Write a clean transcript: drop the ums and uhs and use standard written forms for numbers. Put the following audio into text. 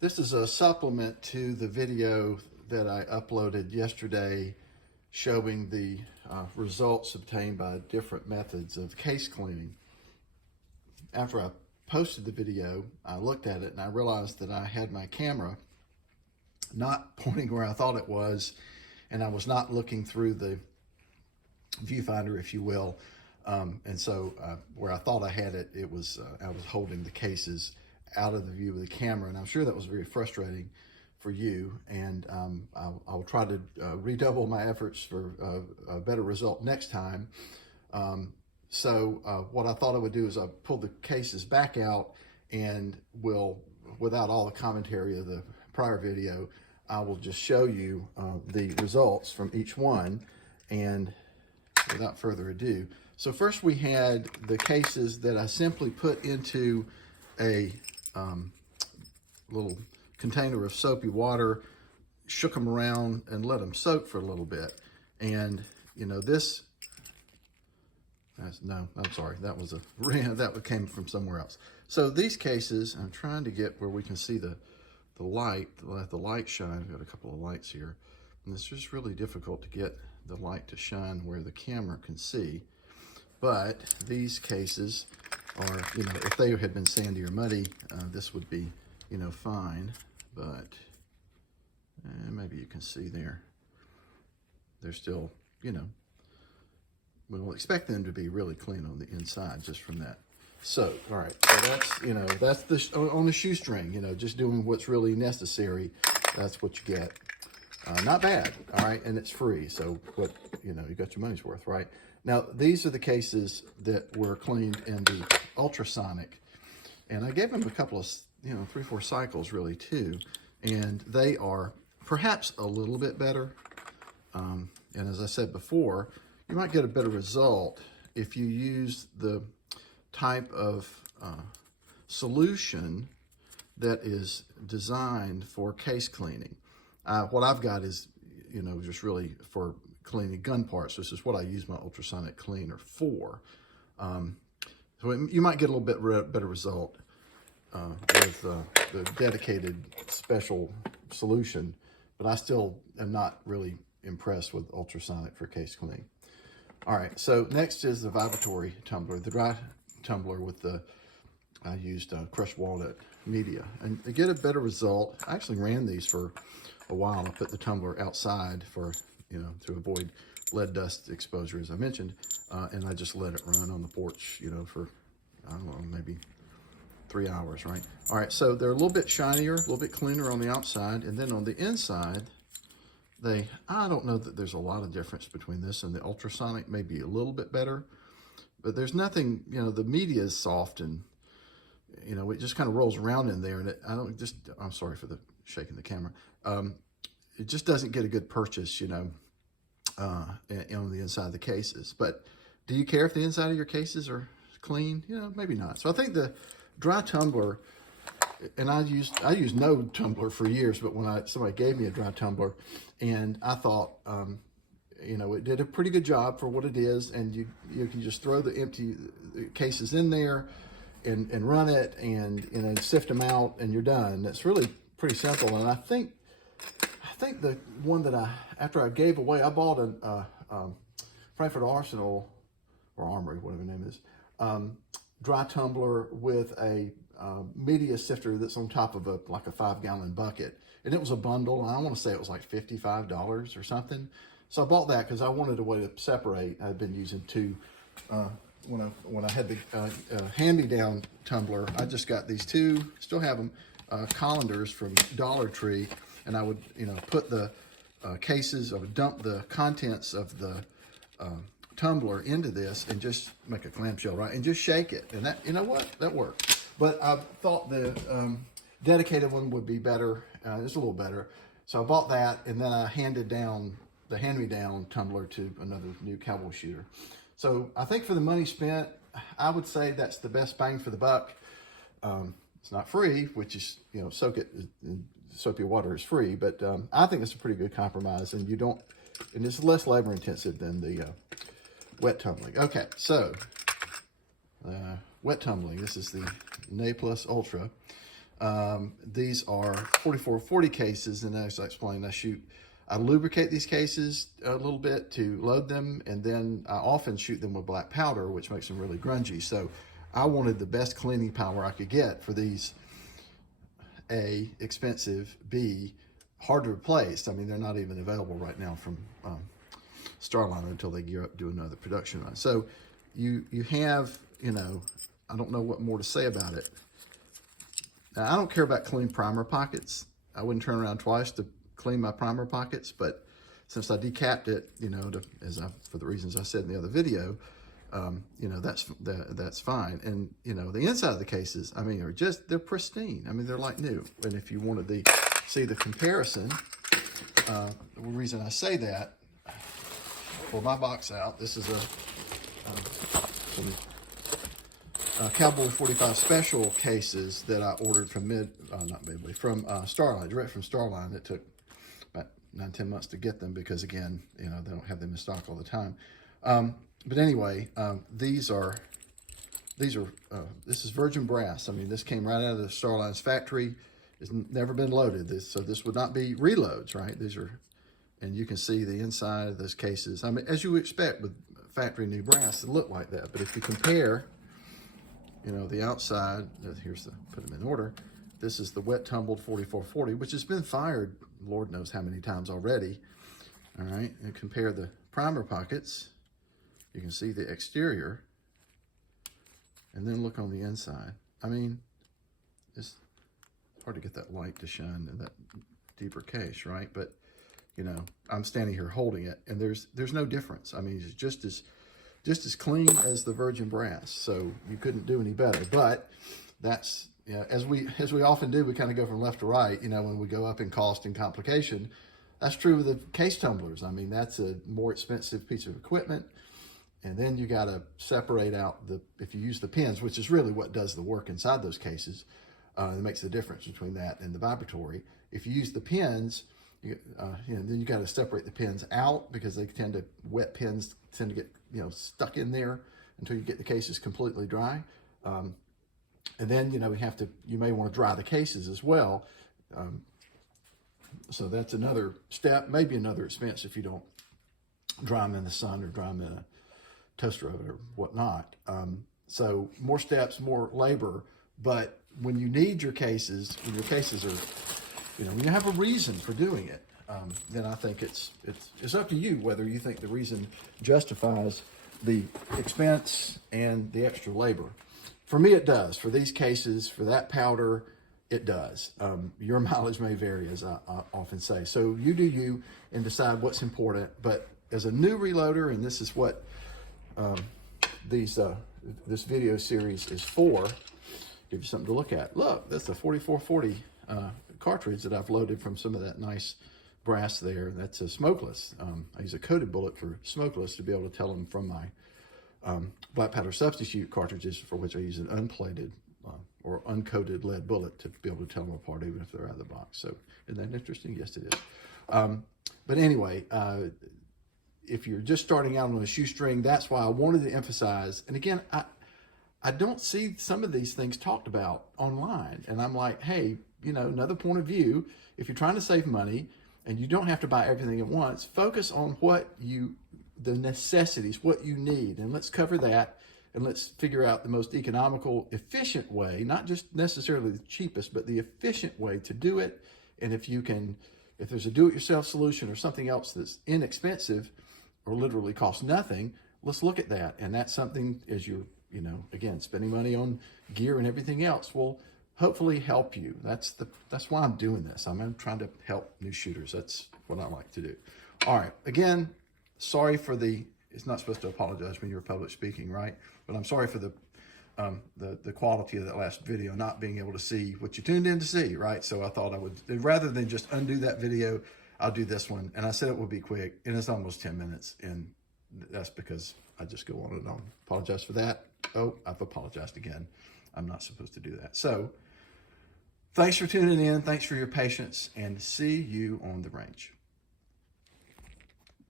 This is a supplement to the video that I uploaded yesterday showing the results obtained by different methods of case cleaning. After I posted the video, I looked at it and I realized that I had my camera not pointing where I thought it was, and I was not looking through the viewfinder, if you will. And so where I thought I had it, I was holding the cases out of the view of the camera, and I'm sure that was very frustrating for you. And I'll try to redouble my efforts for a better result next time. So what I thought I would do is I pull the cases back out, and without all the commentary of the prior video, I will just show you the results from each one. And without further ado, so first we had the cases that I simply put into a little container of soapy water, shook them around and let them soak for a little bit. And you know, I'm sorry, that came from somewhere else. So these cases, I'm trying to get where we can see the light, let the light shine. I've got a couple of lights here, and it's just really difficult to get the light to shine where the camera can see. But these cases are, you know, if they had been sandy or muddy, this would be, you know, fine. But maybe you can see there, they're still, you know, we'll expect them to be really clean on the inside just from that soap. All right, so that's, you know, that's on the shoestring, you know, just doing what's really necessary. That's what you get. Not bad, all right, and it's free, so what, you know, you got your money's worth, right? Now, these are the cases that were cleaned in the ultrasonic, and I gave them a couple of, you know, 3-4 cycles really too, and they are perhaps a little bit better. And as I said before, you might get a better result if you use the type of solution that is designed for case cleaning. What I've got is, you know, just really for cleaning gun parts. This is what I use my ultrasonic cleaner for. So you might get a little bit better result with the dedicated special solution, but I still am not really impressed with ultrasonic for case cleaning. All right, so next is the vibratory tumbler, the dry tumbler with I used crushed walnut media. And to get a better result, I actually ran these for a while. I put the tumbler outside for, you know, to avoid lead dust exposure, as I mentioned, and I just let it run on the porch, you know, for, I don't know, maybe 3 hours, right? All right, so they're a little bit shinier, a little bit cleaner on the outside, and then on the inside, I don't know that there's a lot of difference between this and the ultrasonic, maybe a little bit better, but there's nothing, you know, the media is soft and, you know, it just kind of rolls around in there, and I'm sorry for the shaking the camera. It just doesn't get a good purchase, you know, on the inside of the cases. But do you care if the inside of your cases are clean? You know, maybe not. So I think the dry tumbler, and I used no tumbler for years, but when somebody gave me a dry tumbler, and I thought, you know, it did a pretty good job for what it is, and you can just throw the empty cases in there and run it, and, you know, sift them out, and you're done. That's really pretty simple. And I think the one that after I gave away, I bought a Frankfurt Arsenal or Armory, whatever the name is, dry tumbler with a media sifter that's on top of like a 5-gallon bucket, and it was a bundle, and I want to say it was like $55 or something. So I bought that because I wanted a way to separate. I'd been using two. When I had the hand-me-down tumbler, I just got these two, still have them, colanders from Dollar Tree, and I would, you know, put the cases, I would dump the contents of the tumbler into this and just make a clamshell, right, and just shake it, and that, you know what, that worked. But I thought the dedicated one would be better, just a little better, so I bought that, and then I handed down the hand-me-down tumbler to another new cowboy shooter. So I think for the money spent, I would say that's the best bang for the buck. It's not free, which is, you know, soak it in soapy water is free, but I think it's a pretty good compromise, and it's less labor intensive than the wet tumbling. Okay, so wet tumbling. This is the Na Plus Ultra. These are 4440 cases, and as I explained, I lubricate these cases a little bit to load them, and then I often shoot them with black powder, which makes them really grungy. So I wanted the best cleaning power I could get for these. A, expensive, B, hard to replace. I mean, they're not even available right now from Starliner until they gear up to do another production run. So you have, I don't know what more to say about it. Now, I don't care about clean primer pockets. I wouldn't turn around twice to clean my primer pockets, but since I decapped it, for the reasons I said in the other video, that's fine. And, the inside of the cases, I mean, they're pristine. I mean, they're like new. And if you wanted to see the comparison, the reason I say that, pull my box out. This is Cowboy 45 Special cases that I ordered from Starline, direct from Starline. It took about 9-10 months to get them because, again, they don't have them in stock all the time. But anyway, this is virgin brass. I mean, this came right out of the Starline's factory. It's never been loaded. So this would not be reloads, right? And you can see the inside of those cases. I mean, as you would expect with factory new brass, it look like that. But if you compare, the outside, put them in order. This is the wet tumbled 4440, which has been fired, Lord knows how many times already. All right, and compare the primer pockets. You can see the exterior, and then look on the inside. I mean, it's hard to get that light to shine in that deeper case, right? But, I'm standing here holding it, and there's no difference. I mean, it's just as clean as the virgin brass, so you couldn't do any better. But that's, as we often do, we kind of go from left to right, when we go up in cost and complication. That's true with the case tumblers. I mean, that's a more expensive piece of equipment. And then you got to separate out if you use the pins, which is really what does the work inside those cases. It makes the difference between that and the vibratory. If you use the pins, then you got to separate the pins out because wet pins tend to get, stuck in there until you get the cases completely dry. And then, you may want to dry the cases as well. So that's another step, maybe another expense if you don't dry them in the sun or dry them in a toaster oven or whatnot. So more steps, more labor, but when you need your cases, when your cases are, when you have a reason for doing it, then I think it's up to you whether you think the reason justifies the expense and the extra labor. For me, it does. For these cases, for that powder, it does. Your mileage may vary, as I often say. So you do you and decide what's important. But as a new reloader, and this is what this video series is for, give you something to look at. Look, that's a 4440 cartridge that I've loaded from some of that nice brass there. That's a smokeless. I use a coated bullet for smokeless to be able to tell them from my black powder substitute cartridges, for which I use an unplated or uncoated lead bullet to be able to tell them apart even if they're out of the box. So isn't that interesting? Yes, it is. But anyway, if you're just starting out on a shoestring, that's why I wanted to emphasize. And again, I don't see some of these things talked about online. And I'm like, hey, another point of view, if you're trying to save money and you don't have to buy everything at once, focus on the necessities, what you need. And let's cover that. And let's figure out the most economical, efficient way, not just necessarily the cheapest, but the efficient way to do it. And if there's a do-it-yourself solution or something else that's inexpensive or literally costs nothing, let's look at that. And that's something, as you're, again, spending money on gear and everything else will hopefully help you. That's why I'm doing this. I'm trying to help new shooters. That's what I like to do. All right. Again, sorry for it's not supposed to apologize when you're public speaking, right? But I'm sorry for the quality of that last video, not being able to see what you tuned in to see, right? So I thought I would, rather than just undo that video, I'll do this one. And I said it would be quick, and it's almost 10 minutes. And that's because I just go on and on. Apologize for that. Oh, I've apologized again. I'm not supposed to do that. So thanks for tuning in. Thanks for your patience, and see you on the range.